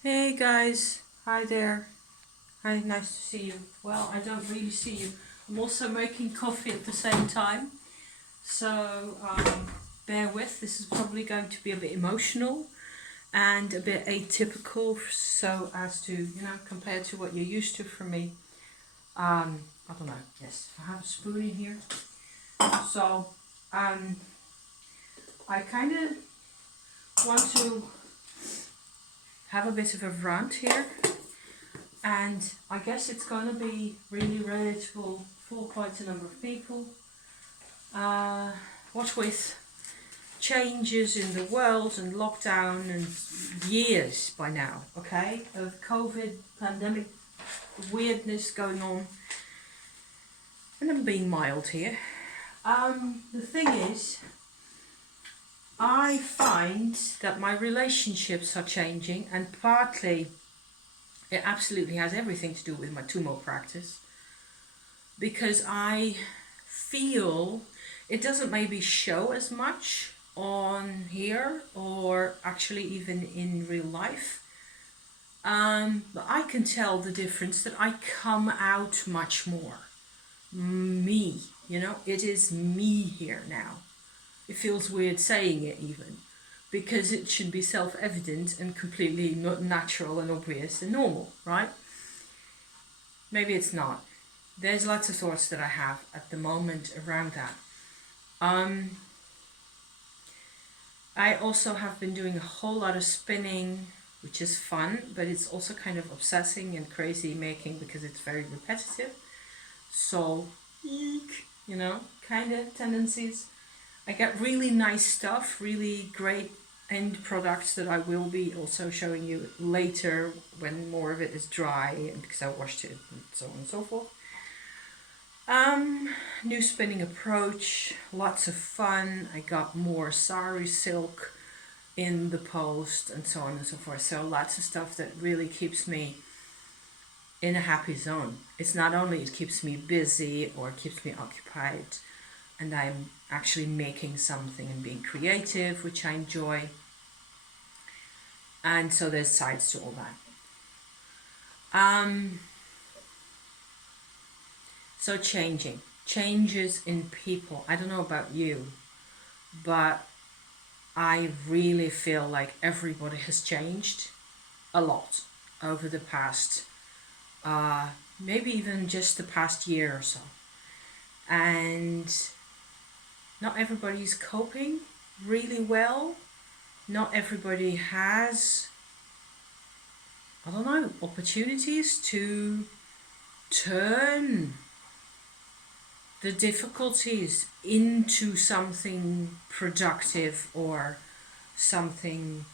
Hey guys, hi there. Hi, nice to see you. Well, I don't really see you. I'm also making coffee at the same time, so bear with. This is probably going to be a bit emotional and a bit atypical, so as to, compared to what you're used to from me. I don't know. Yes, I have a spoon in here. So, I kind of want to have a bit of a rant here. And I guess it's going to be really relatable for quite a number of people. What with changes in the world and lockdown and years by now, okay, of COVID pandemic weirdness going on. And I'm being mild here. The thing is, I find that my relationships are changing, and partly it absolutely has everything to do with my Tumo practice, because I feel it doesn't maybe show as much on here or actually even in real life. But I can tell the difference that I come out much more. Me, it is me here now. It feels weird saying it even, because it should be self-evident and completely not natural and obvious and normal, right? Maybe it's not. There's lots of thoughts that I have at the moment around that. I also have been doing a whole lot of spinning, which is fun, but it's also kind of obsessing and crazy making because it's very repetitive. So, kind of tendencies. I get really nice stuff, really great end products that I will be also showing you later when more of it is dry and because I washed it and so on and so forth. New spinning approach, lots of fun. I got more sari silk in the post and so on and so forth. So lots of stuff that really keeps me in a happy zone. It's not only it keeps me busy or keeps me occupied, and I'm actually making something and being creative, which I enjoy. And so there's sides to all that. So changes in people. I don't know about you, but I really feel like everybody has changed a lot over the past, maybe even just the past year or so. And not everybody's coping really well. Not everybody has, I don't know, opportunities to turn the difficulties into something productive or something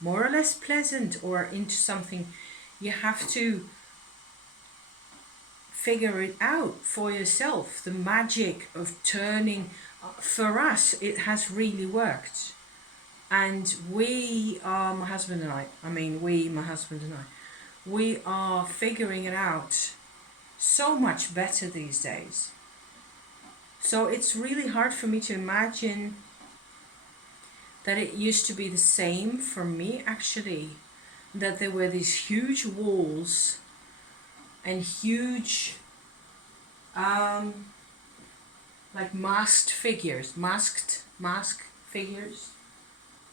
more or less pleasant, or into something you have to figure it out for yourself. The magic of turning, for us, it has really worked. And we are, my husband and I, we are figuring it out so much better these days. So it's really hard for me to imagine that it used to be the same for me, actually. That there were these huge walls and huge, like masked figures, mask figures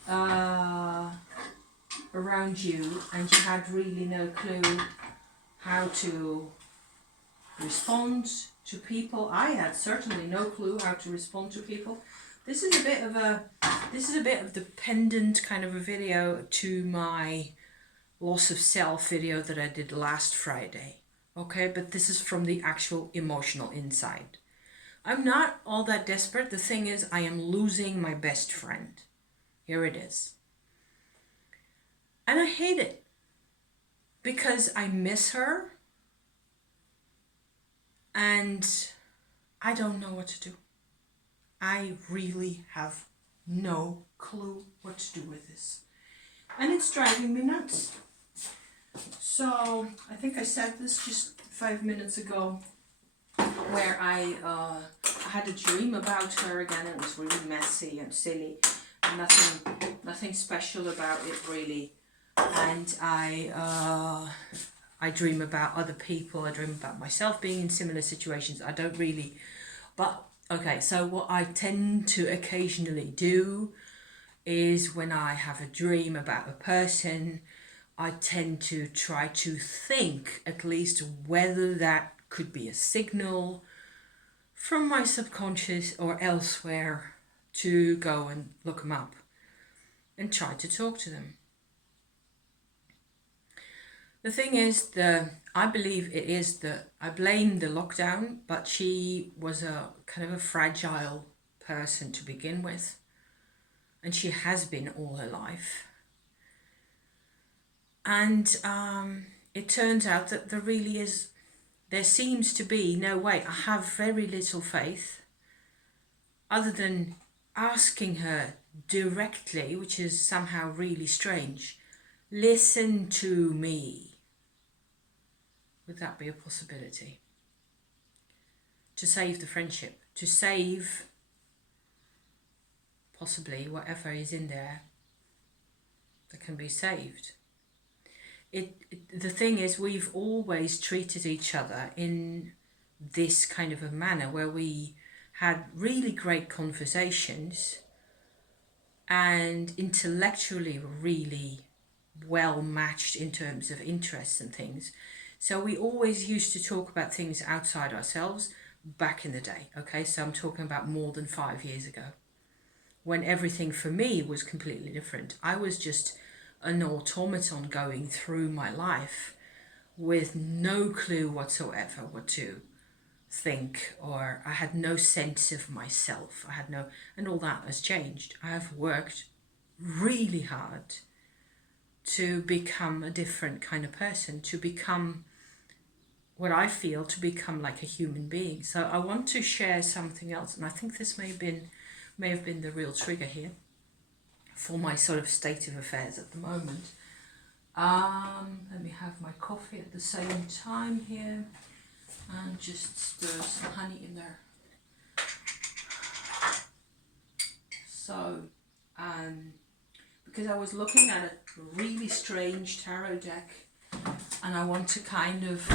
around you, and you had really no clue how to respond to people. I had certainly no clue how to respond to people. This is a bit of the pendant kind of a video to my loss of self video that I did last Friday. Okay, but this is from the actual emotional inside. I'm not all that desperate. The thing is, I am losing my best friend. Here it is. And I hate it because I miss her and I don't know what to do. I really have no clue what to do with this. And it's driving me nuts. So I think I said this just 5 minutes ago, where I had a dream about her again. It was really messy and silly. Nothing special about it really. And I dream about other people. I dream about myself being in similar situations. I don't really, but okay. So what I tend to occasionally do is when I have a dream about a person, I tend to try to think at least whether that could be a signal from my subconscious or elsewhere to go and look them up and try to talk to them. The thing is, I believe it is I blame the lockdown, but she was a kind of a fragile person to begin with, and she has been all her life. And it turns out that there seems to be no way. I have very little faith other than asking her directly, which is somehow really strange. Listen to me. Would that be a possibility? To save the friendship, to save possibly whatever is in there that can be saved. The thing is, we've always treated each other in this kind of a manner where we had really great conversations and intellectually were really well matched in terms of interests and things. So we always used to talk about things outside ourselves back in the day, okay? So I'm talking about more than 5 years ago, when everything for me was completely different. I was just an automaton going through my life with no clue whatsoever what to think, or I had no sense of myself. And all that has changed. I have worked really hard to become a different kind of person, to become what I feel, to become like a human being. So I want to share something else, and I think this may have been the real trigger here for my sort of state of affairs at the moment. Let me have my coffee at the same time here and just stir some honey in there. So, because I was looking at a really strange tarot deck, and I want to kind of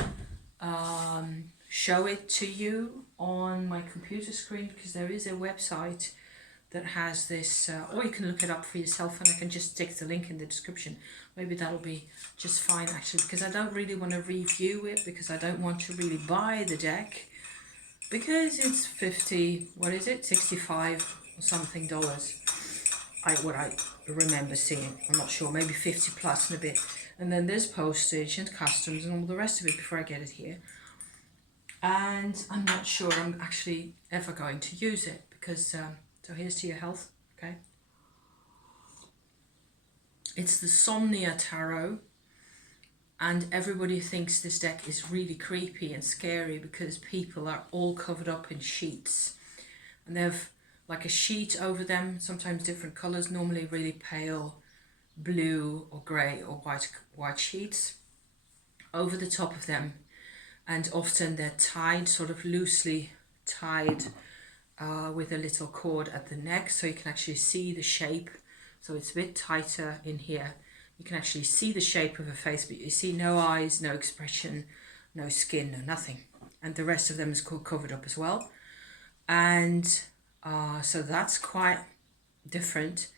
show it to you on my computer screen, because there is a website that has this, or you can look it up for yourself, and I can just stick the link in the description. Maybe that'll be just fine actually, because I don't really want to review it, because I don't want to really buy the deck, because it's 65 or something dollars. What I remember seeing, I'm not sure, maybe 50 plus and a bit. And then there's postage and customs and all the rest of it before I get it here. And I'm not sure I'm actually ever going to use it, because, so here's to your health, okay? It's the Somnia Tarot, and everybody thinks this deck is really creepy and scary because people are all covered up in sheets. And they've like a sheet over them, sometimes different colours, normally really pale blue or grey or white sheets over the top of them, and often they're tied, sort of loosely tied with a little cord at the neck, so you can actually see the shape. So it's a bit tighter in here. You can actually see the shape of a face, but you see no eyes, no expression, no skin, no nothing. And the rest of them is covered up as well. And so that's quite different.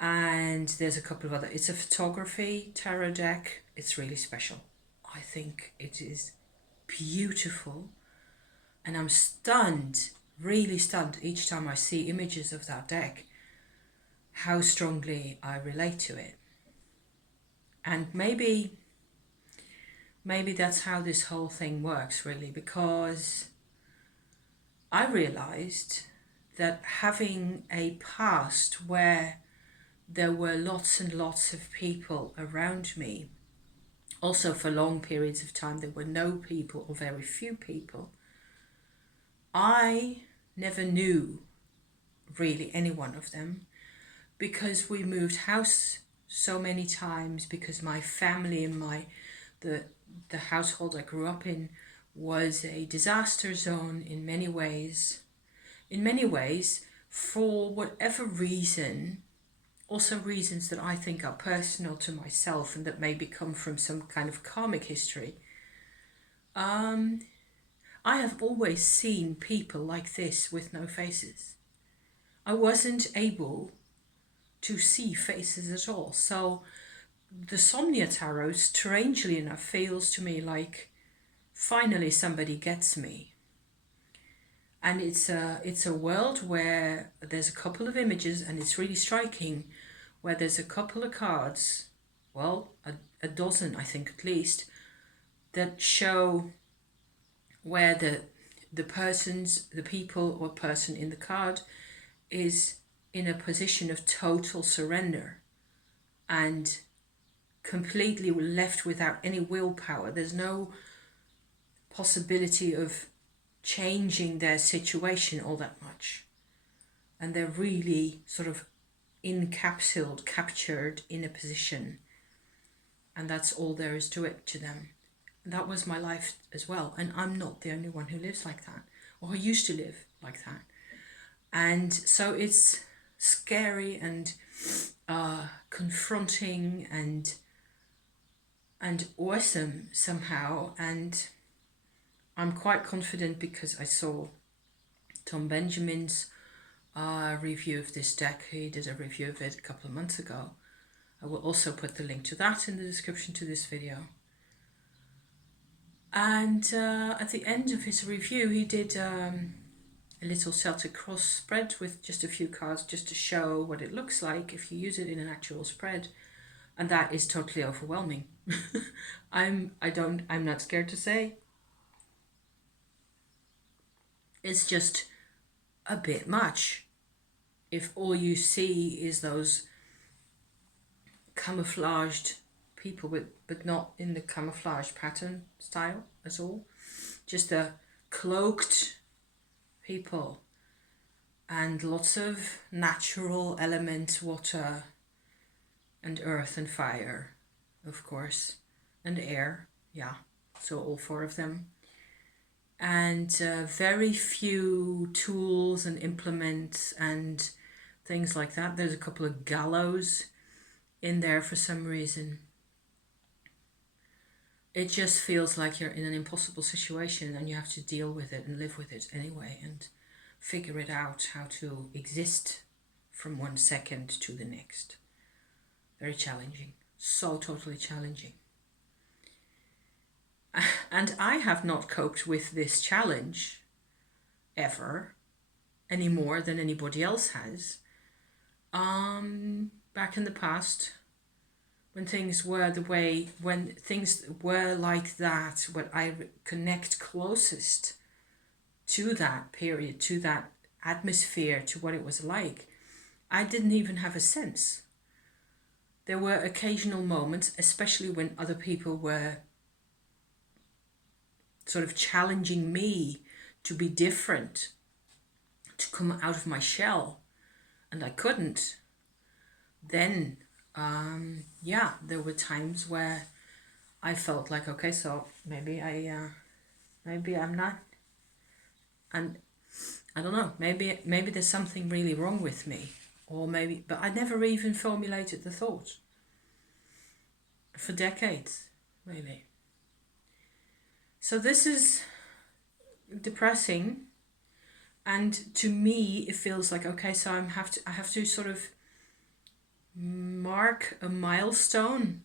And there's a couple of other, it's a photography tarot deck. It's really special. I think it is beautiful. And I'm stunned, really stunned each time I see images of that deck, how strongly I relate to it. And maybe that's how this whole thing works really, because I realized that having a past where there were lots and lots of people around me, also for long periods of time there were no people or very few people, I never knew really any one of them, because we moved house so many times, because my family and the household I grew up in was a disaster zone in many ways. In many ways, for whatever reason, also reasons that I think are personal to myself and that maybe come from some kind of karmic history, I have always seen people like this with no faces. I wasn't able to see faces at all. So the Somnia Tarot, strangely enough, feels to me like finally somebody gets me. And it's a world where there's a couple of images, and it's really striking, where there's a couple of cards, well, a dozen, I think at least, that show where the people or person in the card is in a position of total surrender and completely left without any willpower. There's no possibility of changing their situation all that much. And they're really sort of encapsulated, captured in a position. And that's all there is to it to them. And that was my life as well. And I'm not the only one who lives like that, or who used to live like that. And so it's scary and confronting and awesome somehow. And I'm quite confident because I saw Tom Benjamin's review of this deck. He did a review of it a couple of months ago. I will also put the link to that in the description to this video. And at the end of his review, he did a little Celtic Cross spread with just a few cards just to show what it looks like if you use it in an actual spread. And that is totally overwhelming. I'm not scared to say. It's just a bit much. If all you see is those camouflaged people but not in the camouflage pattern style at all, just the cloaked people, and lots of natural elements, water and earth and fire, of course, and air, yeah, so all four of them, and very few tools and implements and things like that. There's a couple of gallows in there for some reason. It just feels like you're in an impossible situation and you have to deal with it and live with it anyway and figure it out how to exist from one second to the next. Very challenging. So totally challenging. And I have not coped with this challenge ever any more than anybody else has. Back in the past, when things were like that, what I connect closest to that period, to that atmosphere, to what it was like, I didn't even have a sense. There were occasional moments, especially when other people were sort of challenging me to be different, to come out of my shell, and I couldn't. Then there were times where I felt like, okay, so maybe I'm not, and I don't know, maybe there's something really wrong with me, or maybe, but I never even formulated the thought for decades, really. So this is depressing, and to me it feels like, okay, so I have to sort of mark a milestone.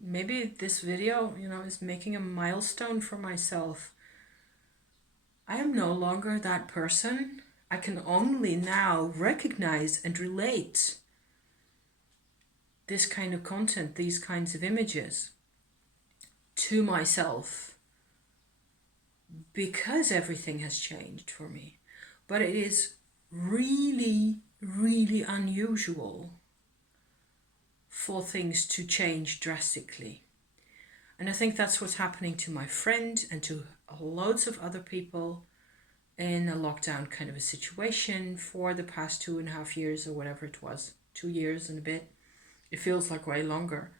Maybe this video, is making a milestone for myself. I am no longer that person. I can only now recognize and relate this kind of content, these kinds of images, to myself, because everything has changed for me. But it is really, really unusual for things to change drastically. And I think that's what's happening to my friend and to loads of other people in a lockdown kind of a situation for the past 2.5 years or whatever it was, 2 years and a bit. It feels like way longer.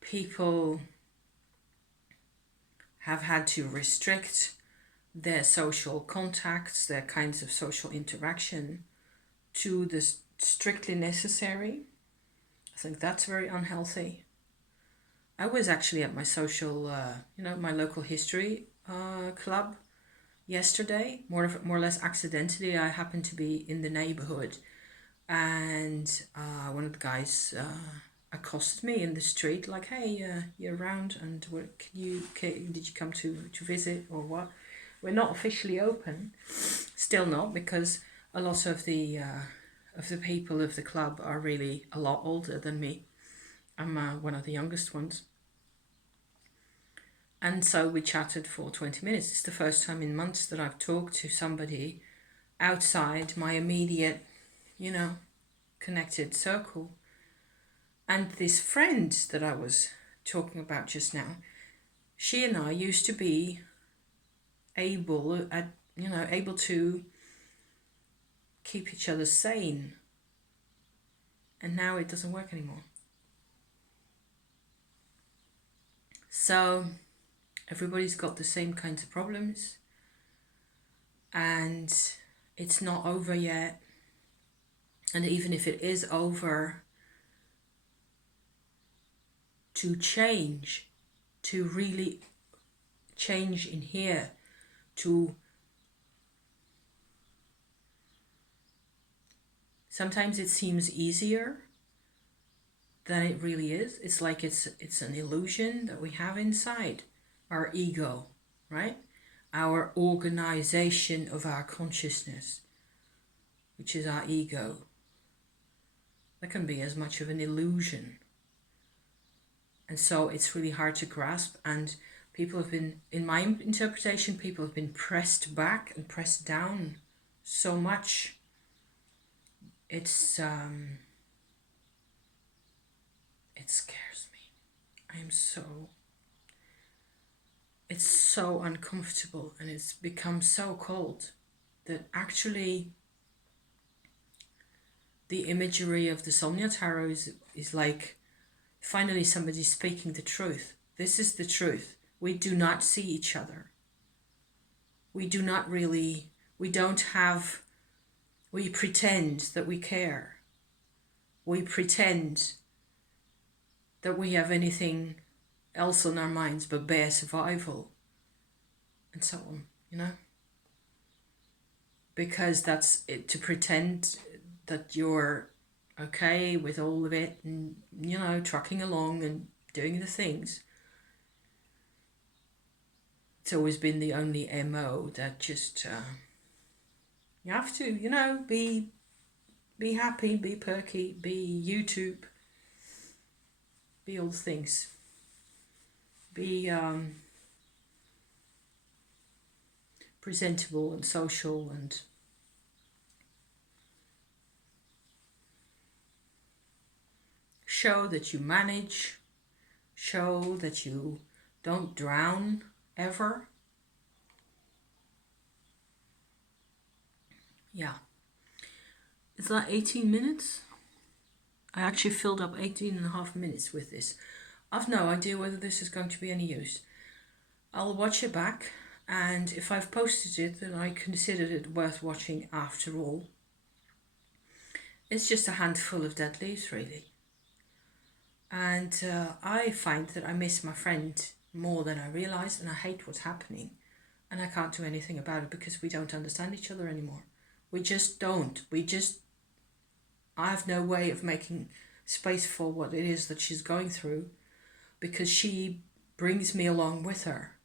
People have had to restrict their social contacts, their kinds of social interaction to the strictly necessary. I think that's very unhealthy. I was actually at my social, my local history club yesterday, more or less accidentally. I happened to be in the neighborhood, and one of the guys accosted me in the street, like, "Hey, you're around, and did you come to visit or what?" We're not officially open, still not, because a lot of the people of the club are really a lot older than me. I'm one of the youngest ones. And so we chatted for 20 minutes. It's the first time in months that I've talked to somebody outside my immediate, connected circle. And this friend that I was talking about just now, she and I used to be able to keep each other sane. And now it doesn't work anymore. So everybody's got the same kinds of problems, and it's not over yet. And even if it is over, to change, to really change in here, sometimes it seems easier than it really is. It's like it's an illusion that we have inside. Our ego, right? Our organization of our consciousness, which is our ego. That can be as much of an illusion. And so it's really hard to grasp. And people have been, in my interpretation, people have been pressed back and pressed down so much. It scares me. It's so uncomfortable, and it's become so cold that actually the imagery of the Somnia Tarot is like finally somebody's speaking the truth. This is the truth. We do not see each other. We pretend that we care. We pretend that we have anything else on our minds but bare survival, and so on, because that's it, to pretend that you're okay with all of it and trucking along and doing the things. It's always been the only MO that just you have to be happy, be perky, be YouTube, be all the things, be presentable and social, and show that you manage, show that you don't drown ever. Yeah. Is that 18 minutes? I actually filled up 18 and a half minutes with this. I've no idea whether this is going to be any use. I'll watch it back, and if I've posted it, then I considered it worth watching after all. It's just a handful of dead leaves, really. And I find that I miss my friend more than I realised, and I hate what's happening. And I can't do anything about it because we don't understand each other anymore. We just don't. I have no way of making space for what it is that she's going through, because she brings me along with her.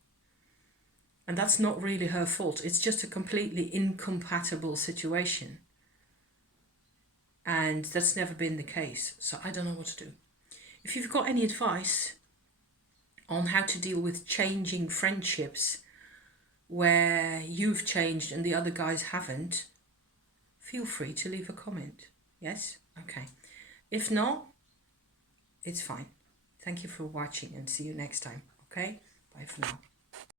And that's not really her fault. It's just a completely incompatible situation. And that's never been the case. So I don't know what to do. If you've got any advice on how to deal with changing friendships where you've changed and the other guys haven't, feel free to leave a comment. Yes? Okay. If not, it's fine. Thank you for watching, and see you next time. Okay? Bye for now.